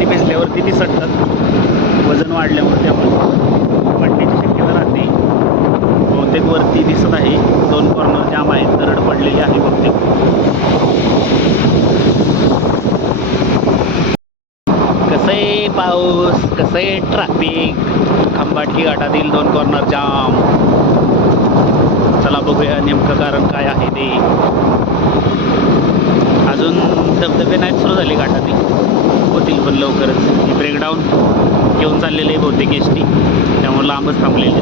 पाणी भिजल्यावरती निसटतात वजन वाढल्यामुळे त्यामुळे पडण्याची शक्यता राहते. बहुतेक वरती दिसत आहे 2 कॉर्नर जाम आहेत, दरड पडलेली आहे बहुतेक. कसं आहे पाऊस, कसं आहे ट्रॅफिक, खंबाटकी घाटातील 2 कॉर्नर जाम. चला बघूया नेमकं कारण काय आहे ते. अजून धबधबे नाहीत सुरू झाले घाटातील, होतील पण लवकरच. ब्रेकडाऊन घेऊन चाललेले आहे बहुतेक एस टी, त्यामुळे लांबच थांबलेले.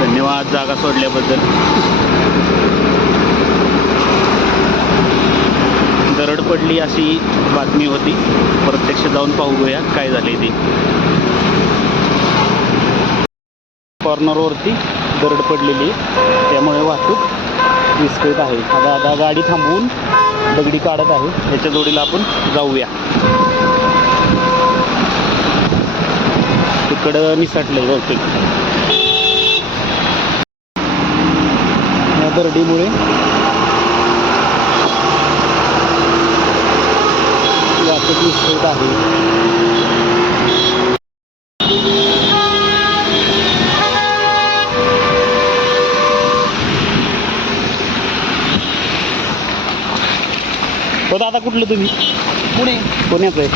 धन्यवाद जागा सोडल्याबद्दल. दरड पडली अशी बातमी होती, प्रत्यक्ष जाऊन पाहूया काय झाले ते. कॉर्नरवरती दरड पडलेली, त्यामुळे वाहतूक विस्कळीत आहे. आता गाडी थांबवून दगडी काढत आहे, याच्या जोडीला आपण जाऊया. तिकडं निसटलंय बहुतेक या दरडीमुळे. वाहतूक विस्कळीत आहे. हो दादा, कुठलं तुम्ही? पुणे. पुण्याचं आहे.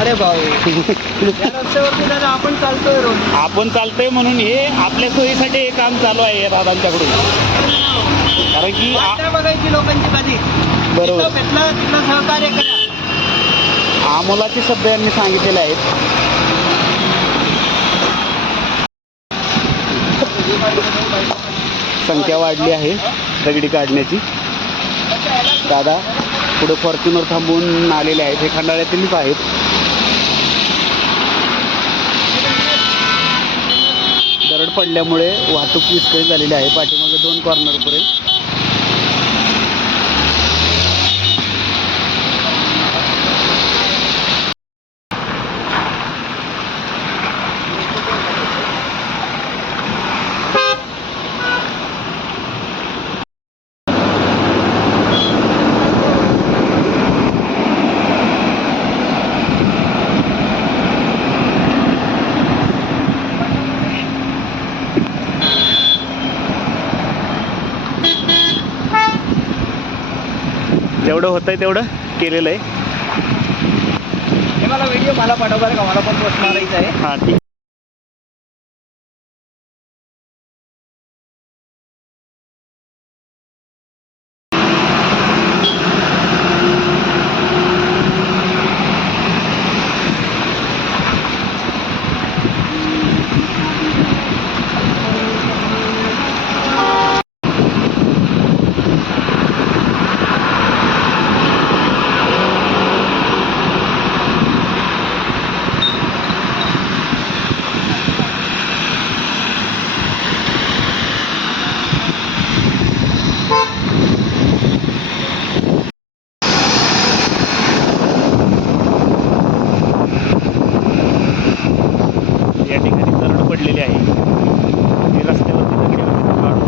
अरे भाऊ या रस्त्यावरती दादा आपण चालतोय रोज. आपण चालतोय म्हणून हे आपल्या सोयीसाठी हे काम चालू आहे दादांच्याकडून. कारण की वाटा बघायची लोकांची कधी. बरोबर. जिथं भेटलं तिथं सहकार्य करा. आमोलाचे शब्द यांनी सांगितलेले आहेत. संख्या वाढली आहे दगडी काढण्याची. दादा पुढे फॉर्च्युनर थांबवून आलेले आहेत, हे खंडाळ्यातीलच आहेत. दरड पडल्यामुळे वाहतूक विस्कळीत झालेली आहे पाठीमागे 2 कॉर्नरपर्यंत. जेवढं होतं आहे तेवढं केलेलं आहे. हे मला व्हिडिओ मला पाठवणार का? मला पण पोस्ट मारायचं आहे. हां ठीक. या ठिकाणी दरड पडलेली आहे. ही रस्त्यावरती दगडी काढून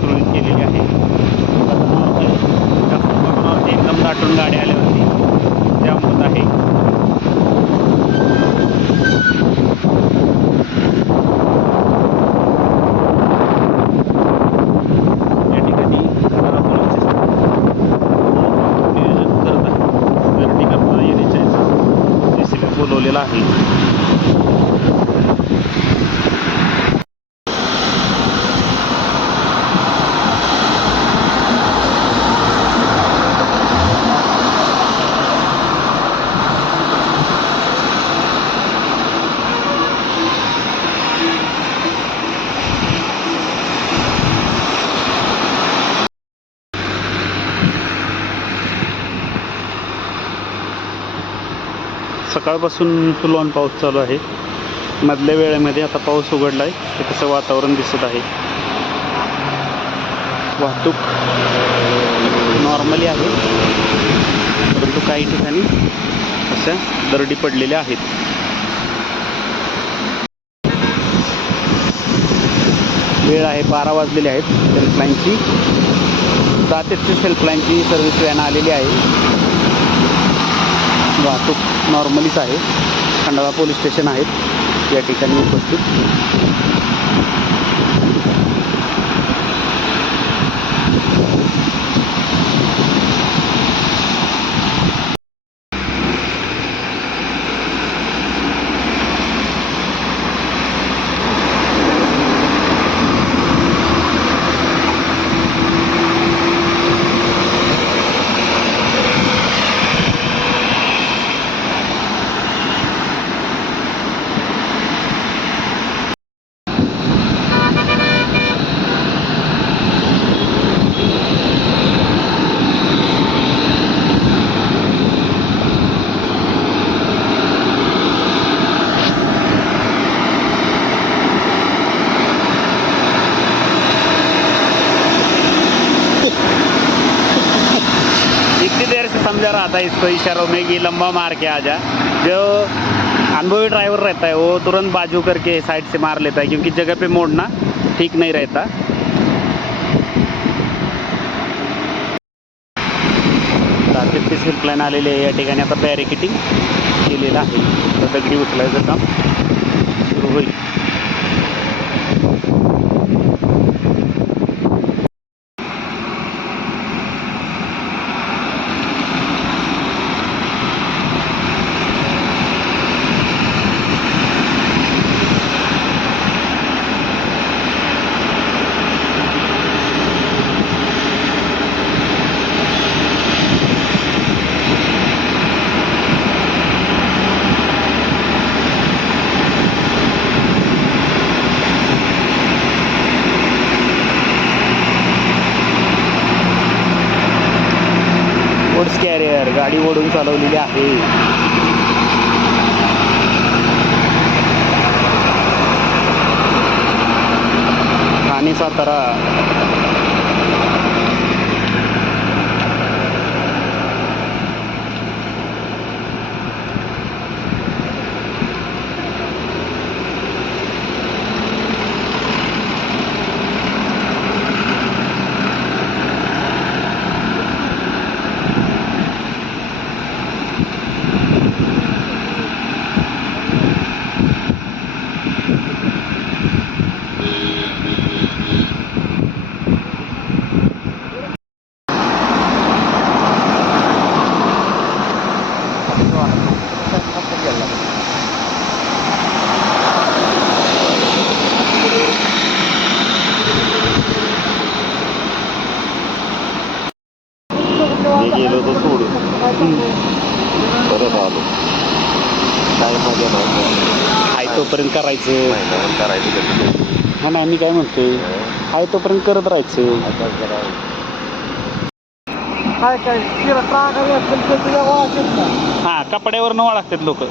सुरळीत केलेली आहे. जास्त प्रमाणावरती एकदम दाटून गाड्या आल्यावरती जाम होत आहे. या ठिकाणी नियोजन करत आहे, गर्दी करता येण्याच्या जेसीबी बोलवलेला आहे. सकाळपासून फुल ऑन पाऊस चालू आहे. मधल्या वेळेमध्ये आता पाऊस उघडला आहे, ते कसं वातावरण दिसत आहे. वाहतूक नॉर्मली आहे, परंतु काही ठिकाणी अशा दरडी पडलेल्या आहेत. वेळ आहे 12 वाजलेले आहेत. हेल्पलाईनची 10:33 हेल्पलाईनची सर्व्हिस व्हॅन आलेली आहे. वाहतूक नॉर्मलीच आहे. खंडाळा पोलीस स्टेशन आहेत या ठिकाणी उपस्थित. इतनी देर से समझा रहा था इसको इशारों में कि लंबा मार के आ जा. जो अनुभवी ड्राइवर रहता है वो तुरंत बाजू करके साइड से मार लेता है क्योंकि जगह पे मोड़ना ठीक नहीं रहता. तेहतीस हेल्पलाईन आलेली आहे या ठिकाणी. आता बॅरिकेटिंग केलेलं आहे. तर दगडी उचलायचं काम सुरू होईल. गुड्स कॅरियर गाडी ओढून चालवलेली आहे. ठाणे सातारा. मी गेलो तो सोडून परत आलो. काय मजा नव्हतं. आहे तोपर्यंत करायचं. महिन्यावर करायचं कधी हा ना मी काय म्हणतोय आहे तोपर्यंत करत राहायचं. आता जरा काय काय शिरा टाकावी असेल तर तुझ्या वाचत ना. हां कपड्यावर न लागतात लोक.